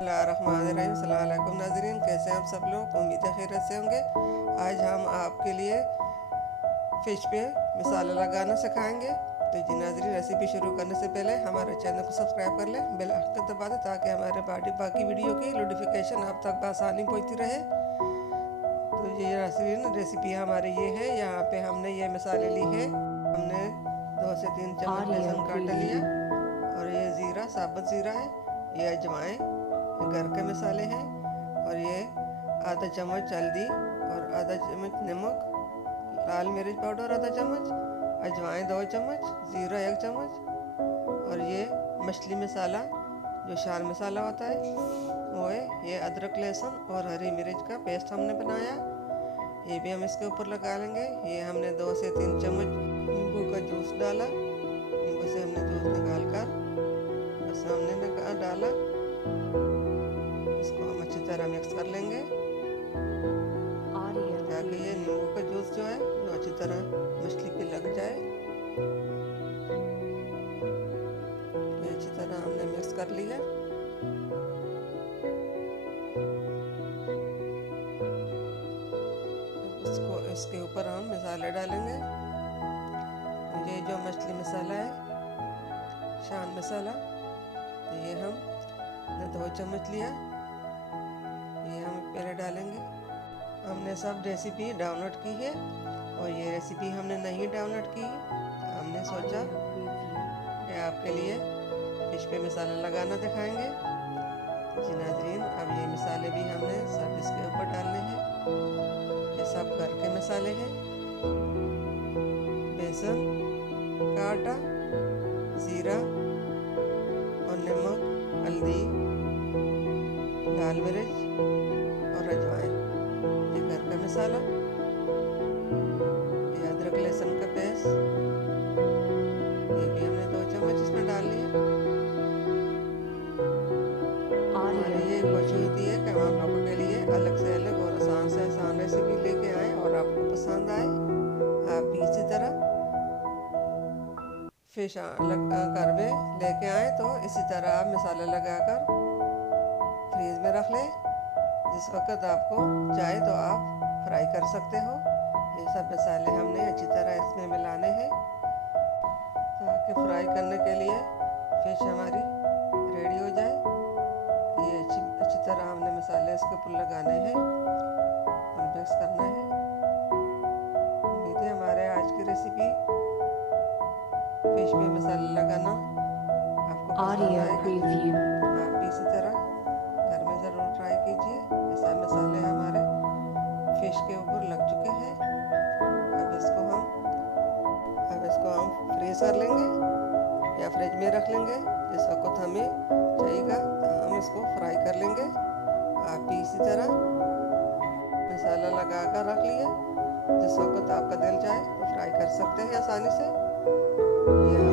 बिस्मिल्लाहिर्रहमानिर्रहीम। अस्सलाम वालेकुम नाज़रीन, कैसे हैं आप सब लोग? उम्मीद है खैरियत से होंगे। आज हम आपके लिए फ़िश पे मसाला लगाना सिखाएंगे। तो जी नाज़रीन, रेसिपी शुरू करने से पहले हमारे चैनल को सब्सक्राइब कर लें, बेल आइकन दबा दें ताकि हमारे बाकी वीडियो की नोटिफिकेशन आप तक आसानी पहुंचती रहे। तो ये नाज़रीन, रेसिपी हमारी ये है। यहाँ पे हमने ये मसाले ली है। हमने 2 से 3 चम्मच लहसुन काट लिया, और ये ज़ीरा, साबुत ज़ीरा है। ये अजवाइन, घर के मसाले हैं, और ये आधा चम्मच हल्दी और आधा चम्मच नमक, लाल मिर्च पाउडर आधा चम्मच, अजवाइन 2 चम्मच, ज़ीरा 1 चम्मच, और ये मछली मसाला जो शान मसाला होता है वो है। ये अदरक, लहसुन और हरी मिर्च का पेस्ट हमने बनाया, ये भी हम इसके ऊपर लगा लेंगे। ये हमने 2 से 3 चम्मच नींबू का जूस डाला, नींबू से हमने जूस निकाल कर बस हमने डाला। इसको हम अच्छी तरह मिक्स कर लेंगे ताकि ये नींबू का जूस जो है वो अच्छी तरह मछली पे लग जाए। ये अच्छी तरह हमने मिक्स कर लिया। इसके ऊपर हम मसाले डालेंगे। ये जो मछली मसाला है, शान मसाला, तो ये हमने 2 चम्मच लिया, ये हम पहले डालेंगे। हमने सब रेसिपी डाउनलोड की है, और ये रेसिपी हमने नहीं डाउनलोड की, हमने सोचा कि आपके लिए फिश पे मसाला लगाना दिखाएंगे। जी नाज़रीन, अब ये मसाले भी हमने सब इसके ऊपर डालने हैं। ये सब घर के मसाले हैं। बेसन का आटा, ज़ीरा और नमक, हल्दी, लाल मिर्च और अजवाइन, ये घर का मसाला। ये अदरक लहसुन का पेस्ट, ये भी हमने 2 चम्मच इसमें डाल लिया। हमारी ये कोशिश होती है कि हम आप लोगों के लिए अलग से अलग और आसान से आसान रेसिपी लेके आए और आपको पसंद आए। आप भी इसी तरह फिश घर में लेके आए तो इसी तरह आप मसाला लगाकर फ्रीज में रख लें। जिस वक्त आपको चाहे तो आप फ्राई कर सकते हो। ये सब मसाले हमने अच्छी तरह इसमें मिलाने हैं ताकि फ्राई करने के लिए फिश हमारी रेडी हो जाए। ये अच्छी तरह हमने मसाले इसके ऊपर लगाने हैं और मिक्स करना है। उम्मीद है हमारे आज की रेसिपी फिश पे मसाला लगाना आपको पसंद आएगा। आप भी इसी तरह घर में ज़रूर ट्राई कीजिए। ऐसा मसाले हमारे फिश के ऊपर लग चुके हैं। अब इसको हम फ्रीज कर लेंगे या फ्रिज में रख लेंगे। जिस वक्त हमें चाहिएगा तो हम इसको फ्राई कर लेंगे। आप भी इसी तरह मसाला लगा कर रख लिए, जिस वक्त आपका दिल चाहे तो फ्राई कर सकते हैं आसानी से। ये